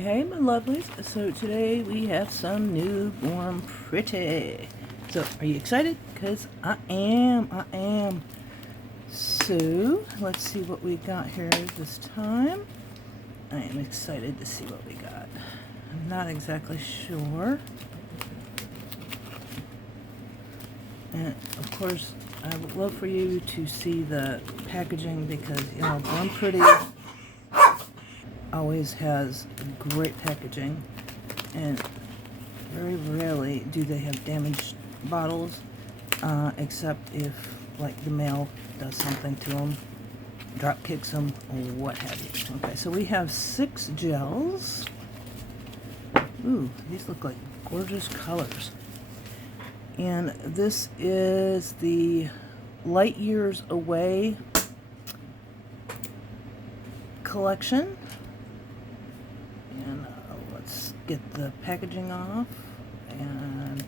Hey, my lovelies. So today we have some newborn pretty. So are you excited? Because I am. So let's see what we got here this time. I am excited to see what we got. I'm not exactly sure. And of course, I would love for you to see the packaging because, you know, Born Pretty always has great packaging, and very rarely do they have damaged bottles, except if like the mail does something to them, drop kicks them, or what have you. Okay, so we have 6 gels. Ooh, these look like gorgeous colors. And this is the Light Years Away collection. And let's get the packaging off, and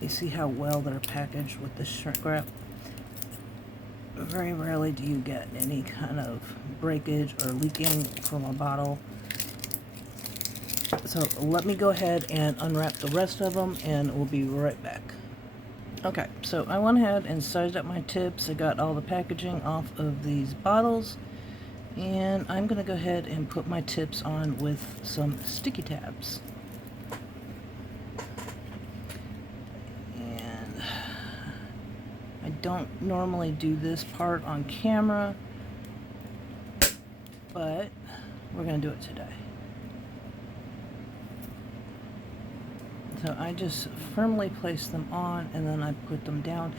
you see how well they're packaged with the shrink wrap. Very rarely do you get any kind of breakage or leaking from a bottle. So let me go ahead and unwrap the rest of them, and we'll be right back. Okay, so I went ahead and sized up my tips. I got all the packaging off of these bottles. And I'm going to go ahead and put my tips on with some sticky tabs. And I don't normally do this part on camera, but we're going to do it today. So I just firmly place them on, and then I put them down.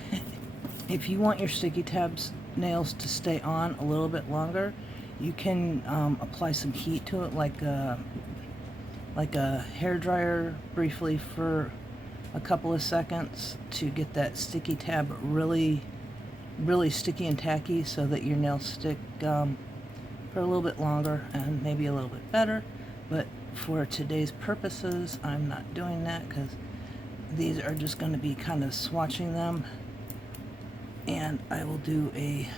If you want your sticky tabs nails to stay on a little bit longer, you can apply some heat to it, like a hair dryer, briefly for a couple of seconds to get that sticky tab really sticky and tacky, so that your nails stick for a little bit longer and maybe a little bit better. But for today's purposes, I'm not doing that because these are just going to be kind of swatching them, and I will do a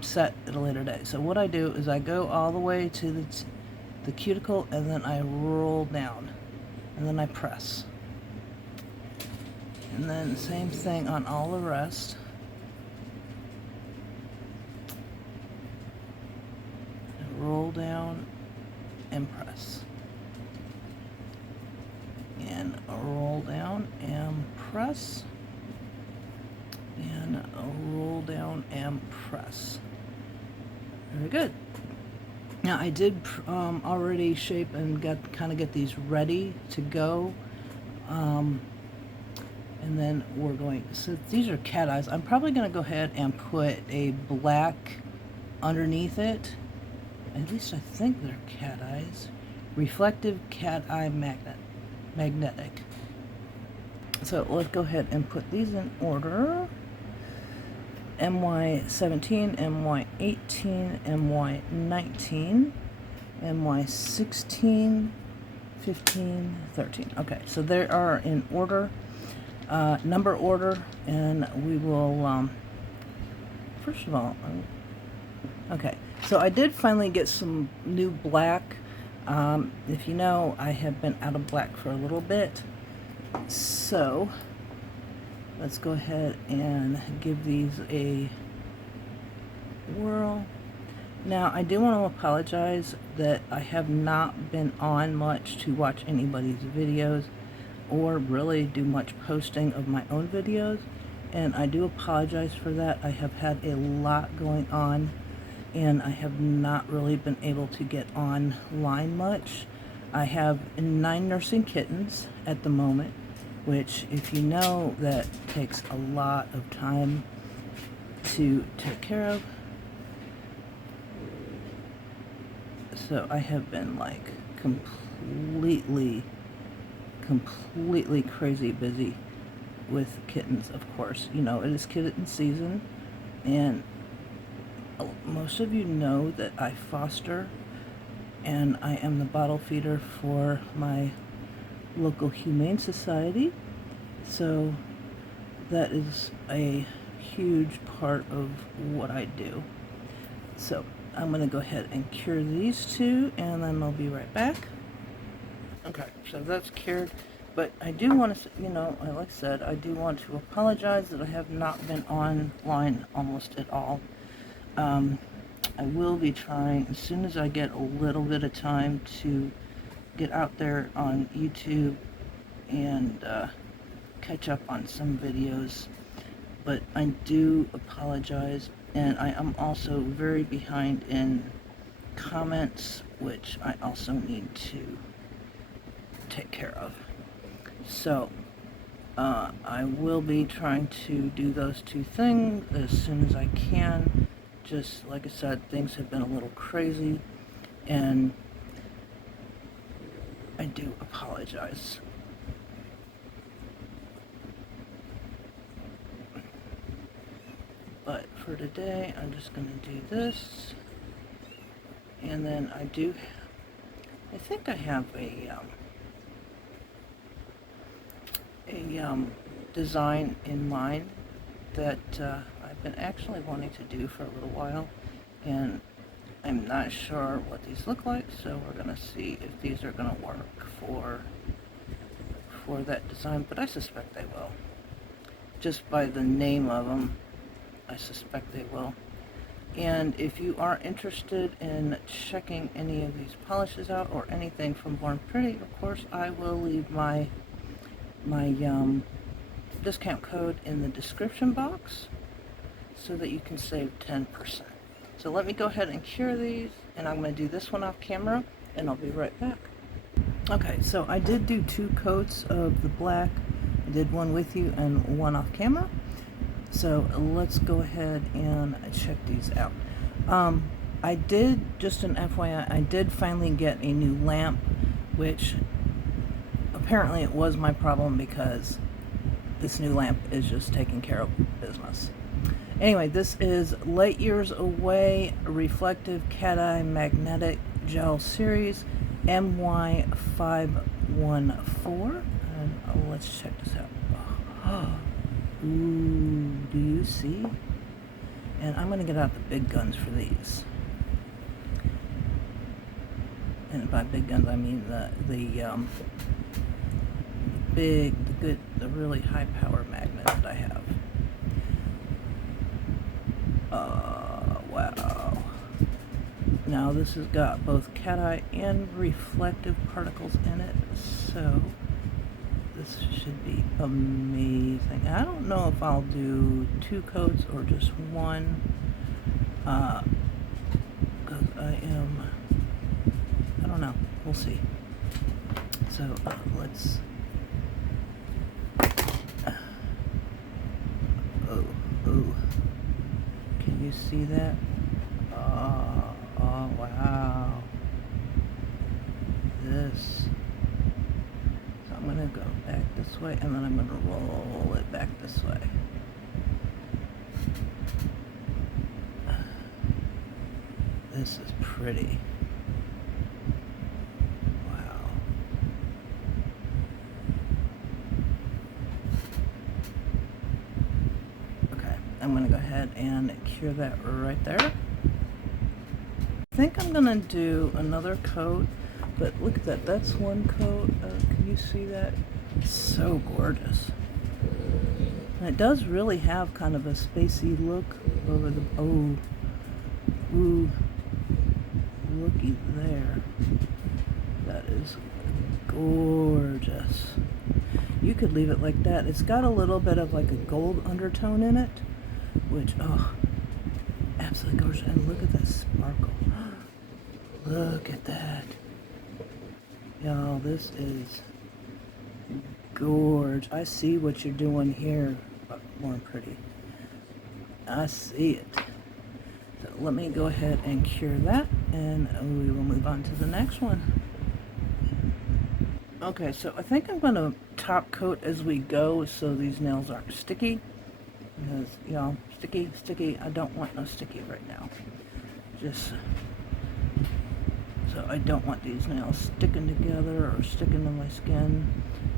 set at a later day. So what I do is I go all the way to the cuticle, and then I roll down, and then I press, and then same thing on all the rest. Roll down and press, and roll down and press, and roll down and press. Very good. Now I did already shape and get these ready to go, and then we're going, so these are cat eyes. I'm probably going to go ahead and put a black underneath it. At least I think they're cat eyes. Reflective cat eye magnetic. So let's go ahead and put these in order. MY17, MY18, MY19, MY16, 15, 13. Okay, so they are in order, number order, and we will, first of all, okay, so I did finally get some new black. If you know, I have been out of black for a little bit, so let's go ahead and give these a whirl. Now, I do want to apologize that I have not been on much to watch anybody's videos or really do much posting of my own videos, and I do apologize for that. I have had a lot going on, and I have not really been able to get online much. I have 9 nursing kittens at the moment, which, if you know, that takes a lot of time to take care of. So I have been like completely crazy busy with kittens. Of course, you know, it is kitten season, and most of you know that I foster, and I am the bottle feeder for my local humane society. So that is a huge part of what I do. So I'm going to go ahead and cure these two, and then I'll be right back. Okay, so that's cured, but I do want to, like I said, I do want to apologize that I have not been online almost at all. I will be trying, as soon as I get a little bit of time, to get out there on YouTube and catch up on some videos, but I do apologize, and I am also very behind in comments, which I also need to take care of. So I will be trying to do those two things as soon as I can. Just like I said, things have been a little crazy, and I do apologize. But for today, I'm just going to do this, and then I think I have a design in mind that I've been actually wanting to do for a little while, and I'm not sure what these look like, so we're going to see if these are going to work for that design, but I suspect they will. Just by the name of them, I suspect they will. And if you are interested in checking any of these polishes out or anything from Born Pretty, of course I will leave my discount code in the description box so that you can save 10%. So let me go ahead and cure these, and I'm going to do this one off camera, and I'll be right back. Okay, so I did do 2 coats of the black. I did one with you and one off camera. So let's go ahead and check these out. I did, just an FYI, I did finally get a new lamp, which apparently it was my problem because this new lamp is just taking care of business. Anyway, this is Light Years Away Reflective Cat-Eye Magnetic Gel Series MY514. And let's check this out. Ooh, do you see? And I'm going to get out the big guns for these. And by big guns, I mean the really high power magnet that I have. Wow. Now this has got both cat eye and reflective particles in it, so this should be amazing. I don't know if I'll do 2 coats or just one, because I don't know. We'll see. So let's. Oh, can you see that? Oh, wow. This. So I'm gonna go back this way, and then I'm gonna roll it back this way. This is pretty. Wow. Okay, I'm gonna go ahead and cure that right there. I think I'm gonna do another coat, but look at that, that's one coat. Can you see that? It's so gorgeous. And it does really have kind of a spacey look over the, oh, ooh, looky there. That is gorgeous. You could leave it like that. It's got a little bit of like a gold undertone in it, which, oh, absolutely gorgeous. And look at that sparkle. Look at that. Y'all, this is gorgeous. I see what you're doing here, More Pretty. I see it. So let me go ahead and cure that, and we will move on to the next one. Okay, so I think I'm going to top coat as we go so these nails aren't sticky. Because, y'all, sticky, I don't want no sticky right now. Just, so I don't want these nails sticking together or sticking to my skin.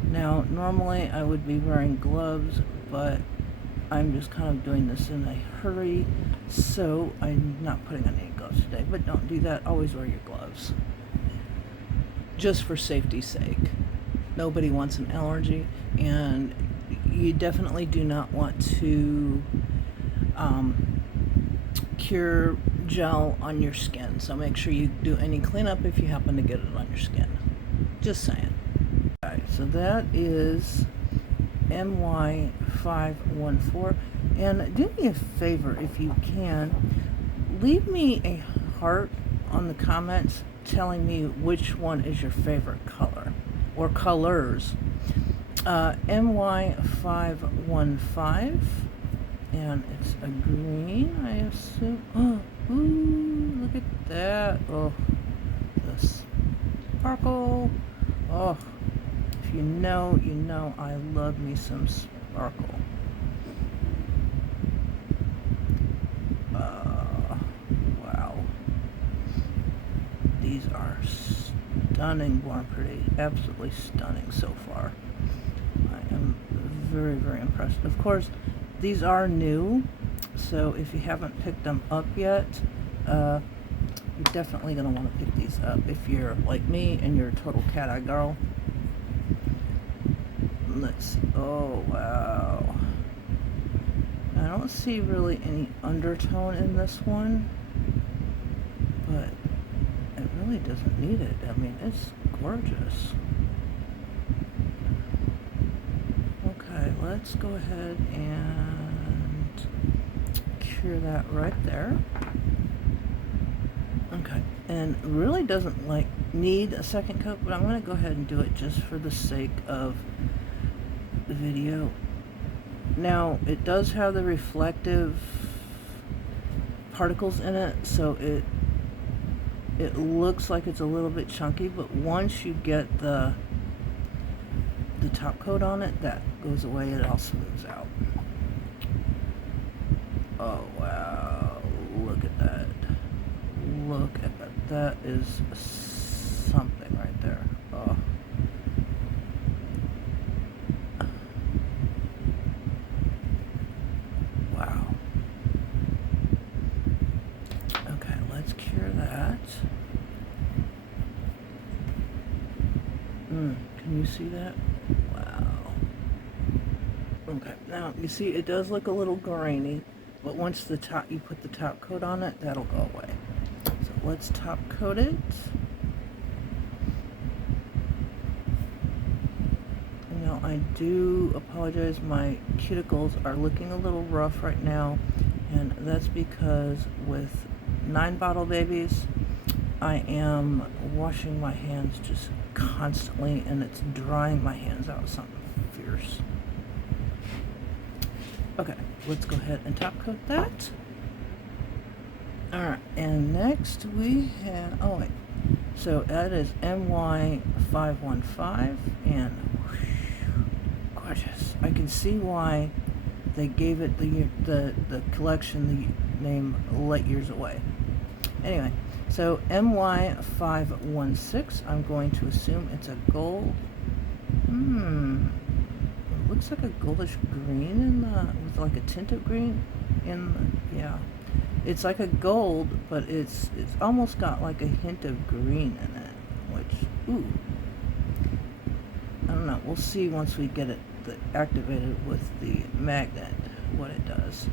Now, normally I would be wearing gloves, but I'm just kind of doing this in a hurry, so I'm not putting on any gloves today, but don't do that. Always wear your gloves. Just for safety's sake. Nobody wants an allergy, and you definitely do not want to cure gel on your skin, so make sure you do any cleanup if you happen to get it on your skin. Just saying. Alright, so that is MY514, and do me a favor if you can, leave me a heart on the comments telling me which one is your favorite color, or colors. MY515, and it's a green, I assume. Oh, ooh, look at that. Oh, the sparkle. Oh, if you know, you know, I love me some sparkle. Wow. These are stunning, Born Pretty. Absolutely stunning so far. I am very, very impressed. Of course, these are new, so if you haven't picked them up yet, you're definitely going to want to pick these up if you're like me and you're a total cat-eye girl. Let's see. Oh, wow. I don't see really any undertone in this one, but it really doesn't need it. I mean, it's gorgeous. Okay, let's go ahead and cure that right there. Okay, and really doesn't need a second coat, but I'm going to go ahead and do it just for the sake of the video. Now, it does have the reflective particles in it, so it looks like it's a little bit chunky, but once you get the top coat on it, that goes away, it all smooths out. Oh, wow, look at that. Look at that. That is something right there. Oh. Wow. Okay, let's cure that. Can you see that? Wow. Okay, now you see it does look a little grainy, but once you put the top coat on it, that'll go away. So let's top coat it. Now I do apologize, my cuticles are looking a little rough right now, and that's because with 9 bottle babies, I am washing my hands just constantly, and it's drying my hands out something fierce. Okay, let's go ahead and top coat that. Alright, and next we have, oh wait, so that is MY515, and whoosh, gorgeous. I can see why they gave it the collection the name Light Years Away. Anyway, so MY516, I'm going to assume it's a gold. It looks like a goldish green with like a tint of green yeah. It's like a gold, but it's almost got like a hint of green in it, which, ooh. I don't know. We'll see once we get it activated with the magnet, what it does.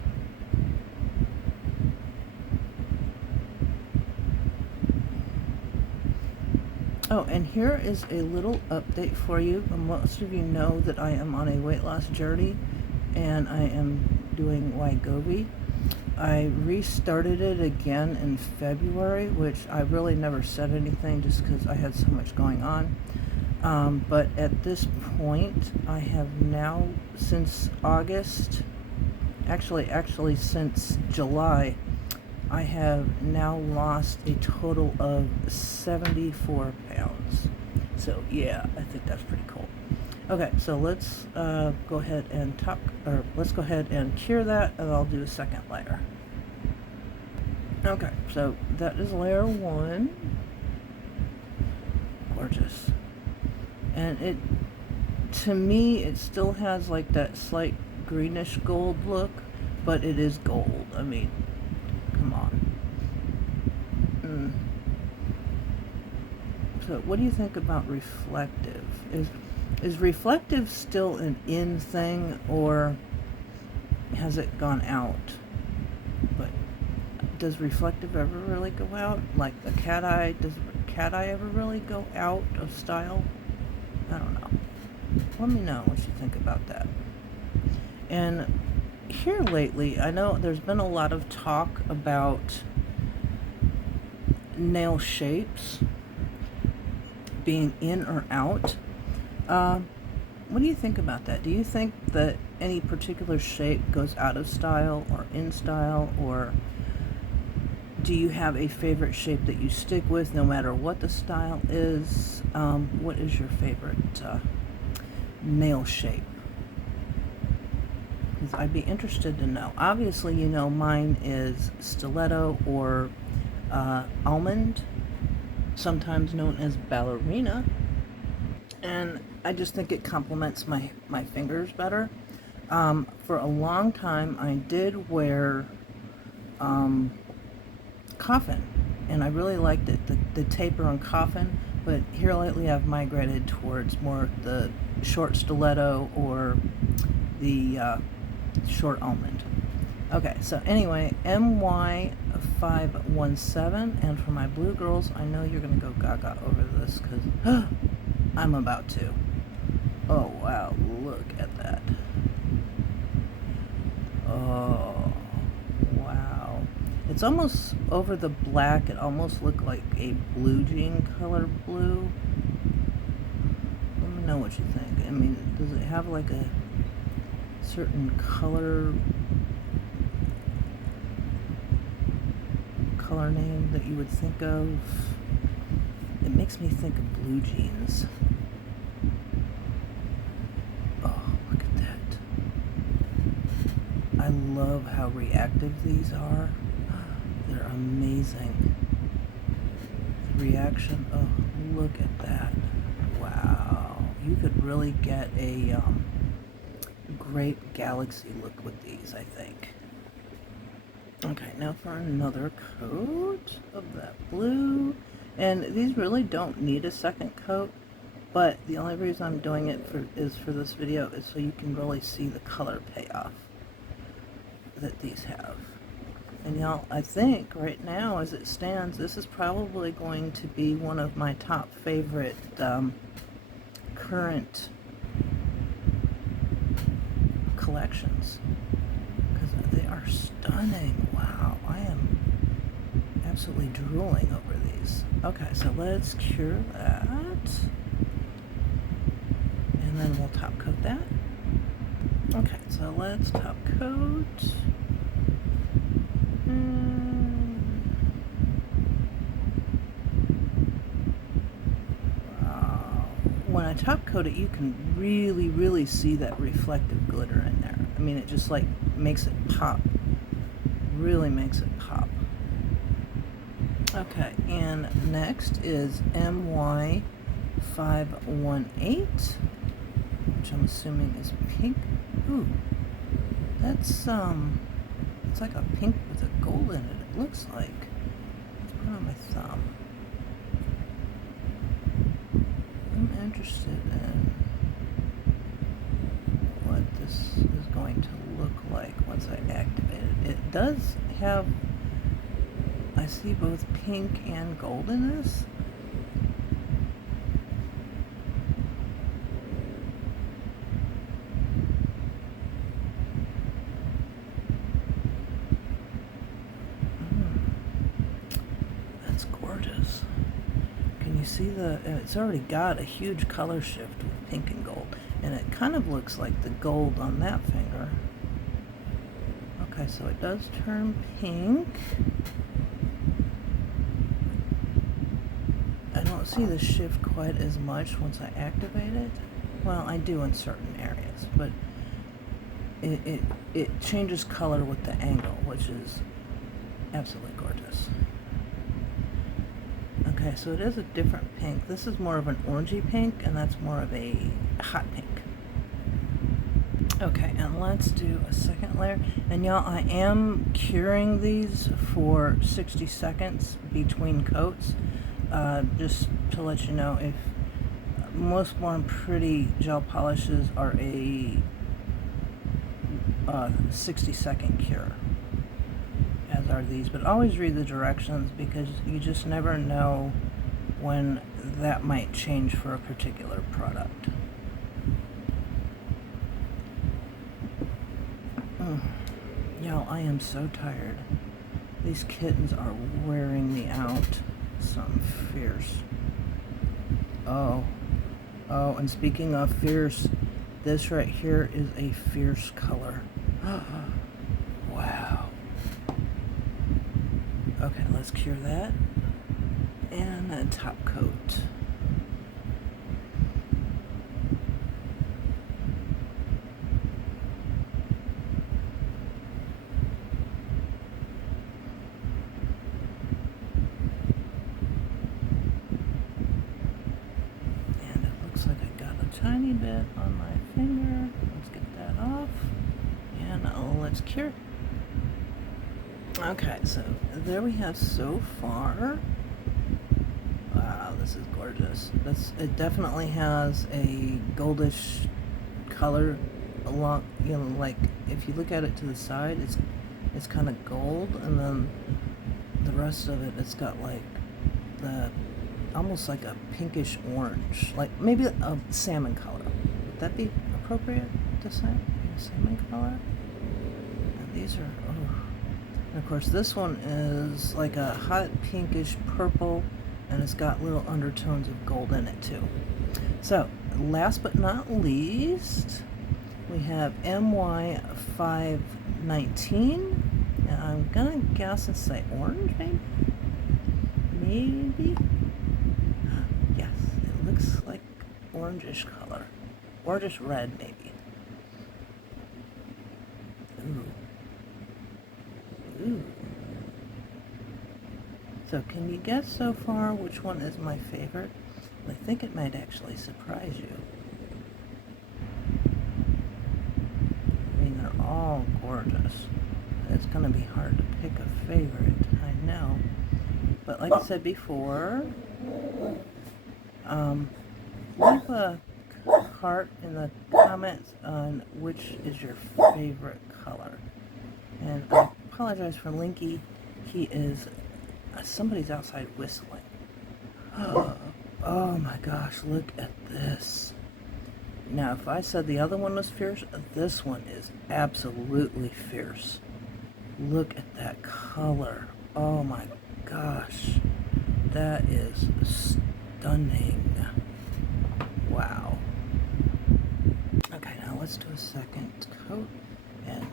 Oh, and here is a little update for you. Most of you know that I am on a weight loss journey, and I am doing Wegovy. I restarted it again in February, which I really never said anything just because I had so much going on. But at this point, I have now, since August, actually since July, I have now lost a total of 74 pounds. So yeah, I think that's pretty cool. Okay, so let's go ahead and let's go ahead and cure that, and I'll do a second layer. Okay, so that is layer 1. Gorgeous. And to me, it still has like that slight greenish gold look, but it is gold. I mean, come on. So what do you think about reflective? Is reflective still an in thing, or has it gone out? But does reflective ever really go out? Like the cat eye, does cat eye ever really go out of style? I don't know. Let me know what you think about that. And here lately, I know there's been a lot of talk about nail shapes being in or out. What do you think about that? Do you think that any particular shape goes out of style or in style, or do you have a favorite shape that you stick with no matter what the style is? What is your favorite nail shape? Because I'd be interested to know. Obviously, you know, mine is stiletto or almond, sometimes known as ballerina, and I just think it complements my fingers better. For a long time, I did wear coffin, and I really liked it, the taper on coffin, but here lately I've migrated towards more the short stiletto or the short almond. Okay, so anyway, MY517, and for my blue girls, I know you're going to go gaga over this, because I'm about to. Oh, wow, look at that. Oh, wow. It's almost over the black. It almost looked like a blue jean color blue. Let me know what you think. I mean, does it have like a certain color name that you would think of? It makes me think of blue jeans. Oh, look at that. I love how reactive these are. They're amazing. The reaction, oh, look at that. Wow. You could really get a great galaxy look with these, I think. Okay, now for another coat of that blue. And these really don't need a second coat, but the only reason I'm doing it is for this video is so you can really see the color payoff that these have. And y'all, I think right now as it stands, this is probably going to be one of my top favorite current collections, because they are stunning. Wow, I am absolutely drooling over these. Okay, so let's cure that, and then we'll top coat that. Okay, so let's top coat. Wow. When I top coat it, you can really, really see that reflective glitter in there. I mean, it just like makes it pop. Really makes it pop. Okay, and next is MY518, which I'm assuming is pink. Ooh, that's it's like a pink with a gold in it, it looks like. Let's put it on my thumb. I'm interested in what this is going to look like once I activate it. It does have, I see both pink and gold in this. That's gorgeous. Can you see it's already got a huge color shift with pink and gold, and it kind of looks like the gold on that finger. Okay, so it does turn pink. I don't see the shift quite as much once I activate it. Well, I do in certain areas, but it changes color with the angle, which is absolutely gorgeous. Okay, so it is a different pink. This is more of an orangey pink, and that's more of a hot pink. Okay, and let's do a second layer. And y'all, I am curing these for 60 seconds between coats. Just to let you know, if most Born Pretty gel polishes are a 60-second cure, as are these. But always read the directions, because you just never know when that might change for a particular product. Y'all, I am so tired. These kittens are wearing me out. Some fierce. Oh, and speaking of fierce, this right here is a fierce color. Wow. Okay, let's cure that. And a top coat. Tiny bit on my finger. Let's get that off. And let's cure. Okay, so there we have so far. Wow, this is gorgeous. It definitely has a goldish color along, you know, like if you look at it to the side, it's kind of gold, and then the rest of it, it's got like almost like a pinkish orange, like maybe a salmon color. Would that be appropriate to say? Salmon color? And these are, and of course this one is like a hot pinkish purple, and it's got little undertones of gold in it too. So last but not least, we have MY519, and I'm gonna guess and say orange, maybe. Yes, it looks like orangish color. Orangish red, maybe. Ooh. So can you guess so far which one is my favorite? I think it might actually surprise you. I mean, they're all gorgeous. It's going to be hard to pick a favorite, I know. But like I said before, leave a heart in the comments on which is your favorite color. And I apologize for Linky. He is, somebody's outside whistling. Oh my gosh, look at this. Now, if I said the other one was fierce, this one is absolutely fierce. Look at that color. Oh my gosh. That is stunning. Wow. Okay, now let's do a second coat. And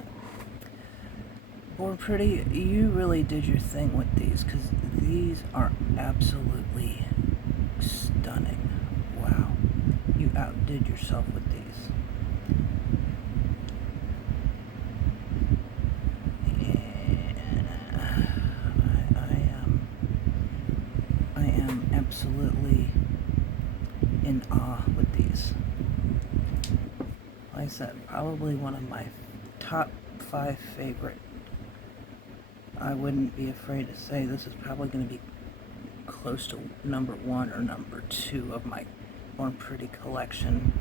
Born Pretty, you really did your thing with these, because these are absolutely stunning. Wow. You outdid yourself with these. I am absolutely in awe with these. Like I said, probably one of my top 5 favorite. I wouldn't be afraid to say this is probably going to be close to number 1 or number 2 of my Born Pretty collection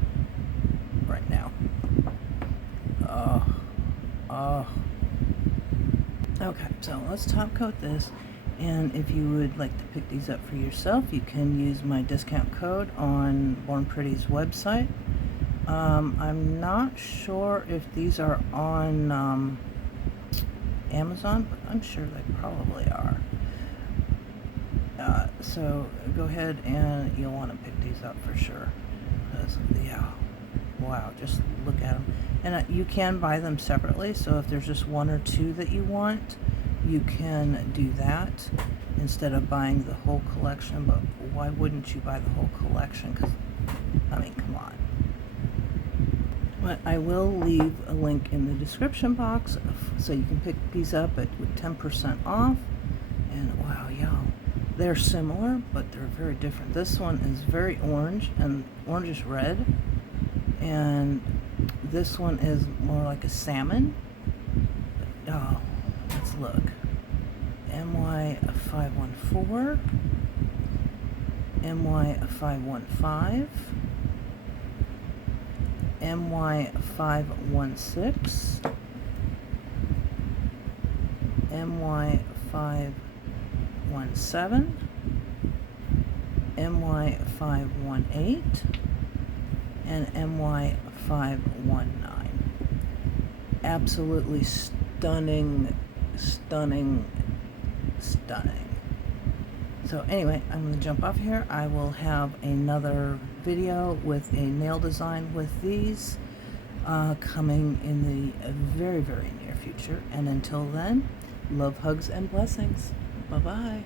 right now. Okay, so let's top coat this, and if you would like to pick these up for yourself, you can use my discount code on Born Pretty's website. I'm not sure if these are on Amazon, but I'm sure they probably are. So go ahead and you'll want to pick these up for sure. Yeah, wow, just look at them. And you can buy them separately, so if there's just 1 or 2 that you want, you can do that instead of buying the whole collection. But why wouldn't you buy the whole collection? Because, I mean, come on. But I will leave a link in the description box so you can pick these up with 10% off. And wow, y'all, they're similar, but they're very different. This one is very orange, and orangish red, and This one is more like a salmon. Oh, let's look. MY514, MY515, MY516, MY517, MY518, and MY519. Absolutely stunning, stunning, stunning. So anyway, I'm going to jump off here. I will have another video with a nail design with these coming in the very, very near future. And until then, love, hugs, and blessings. Bye-bye.